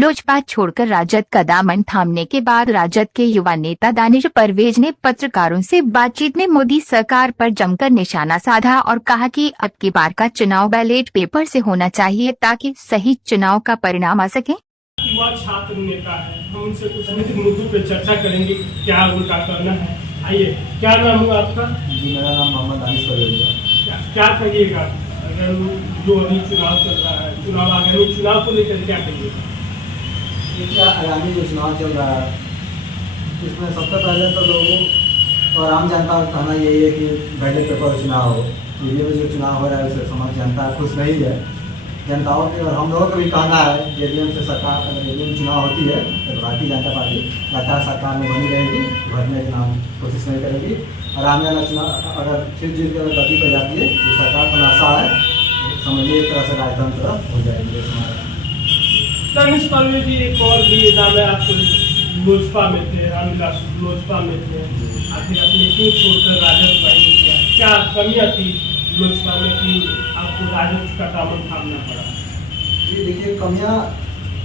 लोजपा छोड़कर राजद का दामन थामने के बाद राजद के युवा नेता दानिश परवेज ने पत्रकारों से बातचीत में मोदी सरकार पर जमकर निशाना साधा और कहा कि अब की बार का चुनाव बैलेट पेपर से होना चाहिए ताकि सही चुनाव का परिणाम आ सके। युवा छात्र नेता है, हम उनसे कुछ मुद्दों पे चर्चा करेंगे, क्या उनका कहना है। आइए, क्या नाम हुआ आपका? जी, मेरा नाम मोहम्मद दानिश परवेज है। क्या कहिएगा अगर जो अभी चुनाव चल रहा है, आगामी चुनाव को लेकर क्या कहिएगा? आगामी जो चुनाव चल रहा है इसमें सबसे पहले तो लोगों और आम जनता का कहना यही है कि बैलेट पेपर चुनाव हो। ये जो चुनाव हो रहा है उससे समाज जनता खुश नहीं है। जनताओं के और हम लोगों का भी कहना है जेडीएम से सरकार अगर जेडीएम चुनाव होती है तो भारतीय जनता पार्टी लगातार सरकार में बनी रहेगी, भरने की नाम कोशिश नहीं करेगी। और आने वाला चुनाव अगर फिर जीत कर गति पर जाती है तो सरकार को आशा है, समझिए एक तरह से राजतंत्र हो जाएगी देश हमारा। दानिश परवेज जी, एक और भी नाम है, आप लोजपा में थे, रामविलास लोजपा में थे, आखिर अपने क्यों छोड़कर राजद ज्वाइन किया? क्या कमियाँ थी लोजपा में कि आपको राजद का दामन थामना पड़ा? जी देखिए, कमियाँ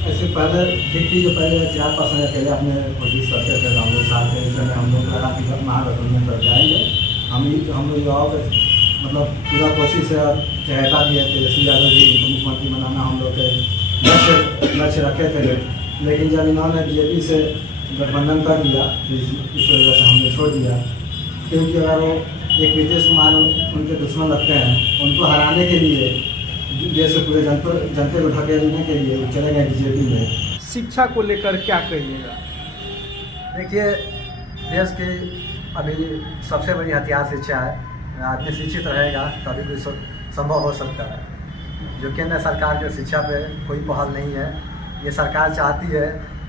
ऐसे पहले देखती जो पहले 4-5 साल पहले अपने कोशिश करते थे, हम लोग साथ थे, इस समय हम लोग लगा कि महागठबंधन कर जाएंगे। हम लोग युवाओं का मतलब पूरा कोशिश है, चहेता भी है तेजस्वी यादव जी को मुख्यमंत्री बनाना हम लोग के लक्ष्य रखे थे। लेकिन जब इन्होंने बीजेपी से गठबंधन कर दिया इस वजह से हमने छोड़ दिया, क्योंकि अगर वो एक नीतीश कुमार उनके दुश्मन लगते हैं, उनको हराने के लिए देश के पूरे जनते को ढकेलने के लिए वो चले गए बीजेपी में। शिक्षा को लेकर क्या कहिएगा? देखिए, देश की अभी सबसे बड़ी हथियार शिक्षा है। आदमी शिक्षित रहेगा तभी कुछ संभव हो सकता है। जो केंद्र सरकार जो शिक्षा पे कोई पहल नहीं है। ये सरकार चाहती है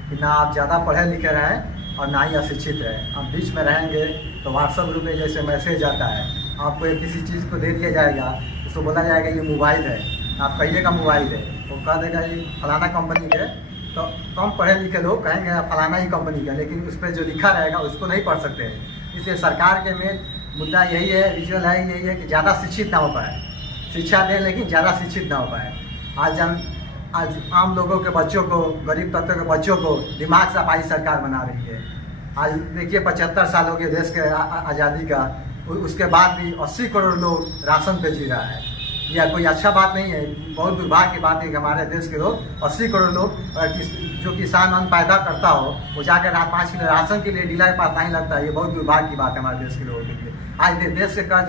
कि ना आप ज़्यादा पढ़े लिखे रहें और ना ही अशिक्षित रहें। आप बीच में रहेंगे तो व्हाट्सएप ग्रुप में जैसे मैसेज आता है, आपको एक किसी चीज़ को दे दिया जाएगा, उसको बोला जाएगा ये मोबाइल है, आप कहिएगा मोबाइल है, वो कह देगा ये फलाना कंपनी के। तो कम पढ़े लिखे लोग कहेंगे फलाना ही कंपनी का, लेकिन उस पर जो लिखा रहेगा उसको नहीं पढ़ सकते हैं। इसलिए सरकार के मेन मुद्दा यही है, विजुअल है यही है कि ज़्यादा शिक्षित ना हो पाए। शिक्षा दें लेकिन ज़्यादा शिक्षित ना हो पाए। आज आम लोगों के बच्चों को, गरीब तबके के बच्चों को दिमाग से हमारी सरकार बना रही है। आज देखिए 75 साल हो गए देश के आज़ादी का, उसके बाद भी 80 करोड़ लोग राशन पे जी रहा है। यह कोई अच्छा बात नहीं है। बहुत दुर्भाग्य की बात है कि हमारे देश के लोग 80 करोड़ लोग जो किसान अन्न पैदा करता हो वो जाकर 5 किलो राशन के लिए डीलर के पास नहीं लगता है। ये बहुत दुर्भाग्य की बात है हमारे देश के लोगों के लिए। आज देश के कर्ज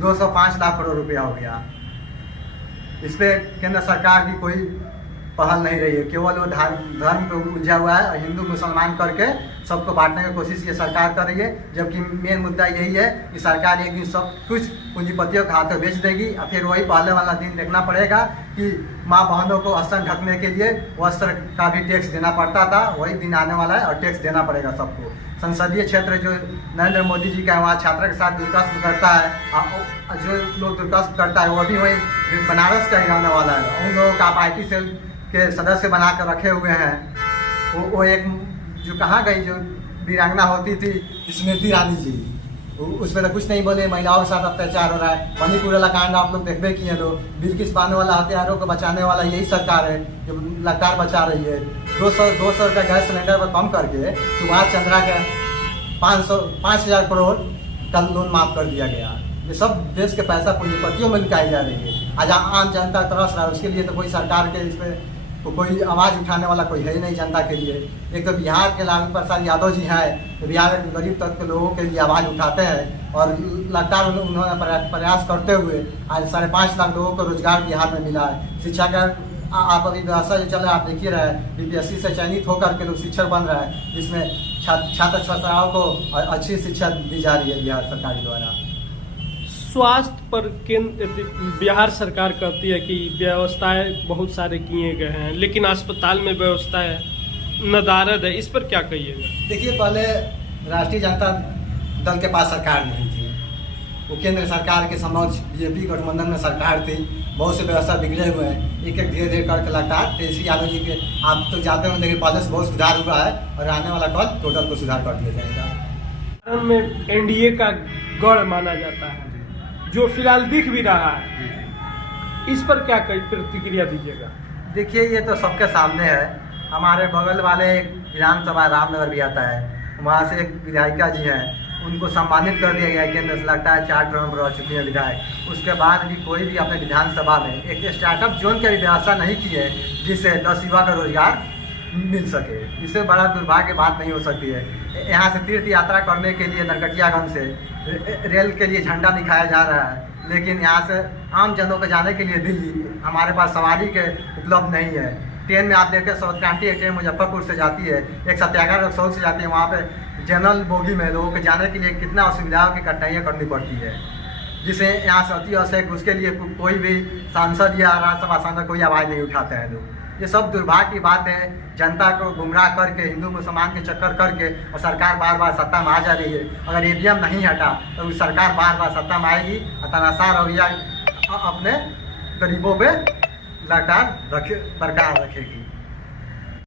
205 लाख करोड़ रुपया हो गया। इस पर केंद्र सरकार की कोई पहल नहीं रही है। केवल वो धर्म पे उलझा हुआ है और हिंदू मुसलमान करके सबको बांटने की कोशिश ये सरकार कर रही है। जबकि मेन मुद्दा यही है कि सरकार एक दिन सब कुछ पूंजीपतियों के हाथों बेच देगी और फिर वही पहले वाला दिन देखना पड़ेगा कि माँ बहनों को वस्त्र ढकने के लिए वस्त्र का भी टैक्स देना पड़ता था। वही दिन आने वाला है और टैक्स देना पड़ेगा सबको। संसदीय क्षेत्र जो नरेंद्र मोदी जी का है, वहाँ छात्रा के साथ दुष्कर्म करता है। जो लोग दुष्कर्म करता है वो भी वही बनारस का ही रहने वाला है। उन लोगों का आप IT सेल के सदस्य बना कर रखे हुए हैं। वो एक जो कहाँ गई जो वीरांगना होती थी स्मृति ईरानी जी, उसमें तो कुछ नहीं बोले। महिलाओं के साथ अत्याचार हो रहा है। मणिपुर वाला कांड आप लोग देखते किए लोग। बिल्किस बानो वाला हथियारों को बचाने वाला यही सरकार है जो लगातार बचा रही है। 200 रुपये गैस सिलेंडर पर कम करके सुभाष चंद्रा के 5,000 करोड़ का लोन माफ कर दिया गया। ये सब देश के पैसा पूंजीपतियों में निकाली जा रही है। आज आम जनता तरस रहा है, उसके लिए तो कोई सरकार के इस पर तो कोई आवाज़ उठाने वाला कोई है ही नहीं जनता के लिए। एक तो बिहार के लालू प्रसाद यादव जी हैं, तो बिहार के गरीब तबके के लोगों के लिए आवाज़ उठाते हैं और लगातार उन्होंने प्रयास करते हुए आज 5.5 लाख लोगों को रोजगार बिहार में मिला है। शिक्षा का आप अभी व्यवस्था जो चल रहा है आप देखिए रहे हैं, BPSC से चयनित होकर के लोग शिक्षक बन रहा है, जिसमें छात्र छात्राओं को अच्छी शिक्षा दी जा रही है बिहार सरकार द्वारा। स्वास्थ्य पर केंद्र बिहार सरकार कहती है कि व्यवस्थाएं बहुत सारे किए गए हैं, लेकिन अस्पताल में व्यवस्थाएं नदारद है। इस पर क्या कहिएगा? देखिए, पहले राष्ट्रीय जनता दल के पास सरकार नहीं थी। वो केंद्र सरकार के समक्ष बीजेपी गठबंधन में सरकार थी। बहुत से व्यवस्था बिगड़े हुए हैं, एक धीरे धीरे करके लगता है। तेजस्वी यादव जी के आप तो जाते होंगे, लेकिन पहले से बहुत सुधार हुआ है और आने वाला कल टोटल को सुधार कर दिया जाएगा। में NDA का गढ़ माना जाता है, जो फिलहाल दिख भी रहा है। इस पर क्या प्रतिक्रिया दीजिएगा? देखिए ये तो सबके सामने है। हमारे बगल वाले एक विधानसभा रामनगर भी आता है, वहाँ से एक विधायिका जी हैं, उनको सम्मानित कर दिया गया है। केंद्र से लगता है 4 टर्म रह चुकी हैं विधायक। उसके बाद भी कोई भी अपने विधानसभा में एक स्टार्टअप जोन की भी व्यवस्था नहीं की है जिससे 10 युवा का रोजगार मिल सके। इससे बड़ा दुर्भाग्य की बात नहीं हो सकती है। यहाँ से तीर्थ यात्रा करने के लिए नरकटियागंज से रेल के लिए झंडा दिखाया जा रहा है, लेकिन यहाँ से आम जनों को जाने के लिए दिल्ली हमारे पास सवारी के उपलब्ध नहीं है। ट्रेन में आप देखते हैं सौतक्रांति एक ट्रेन मुजफ्फरपुर से जाती है, एक सत्याग्रह रक्सौल से जाती है। वहाँ पे जनरल बोगी में लोगों को जाने के लिए कितना असुविधाओं की कठिनाइयाँ करनी पड़ती है, जिसे यहाँ से अति आवश्यक उसके लिए कोई भी सांसद या राज्यसभा सांसद कोई आवाज़ नहीं उठाते हैं लोग। ये सब दुर्भाग्य की बात है। जनता को गुमराह करके हिंदू मुसलमान के चक्कर करके और सरकार बार बार सत्ता में आ जा रही है। अगर ईवीएम नहीं हटा तो सरकार बार बार सत्ता में आएगी और तनाशाह रवैया अपने गरीबों पे लगातार बरकरार रखेगी।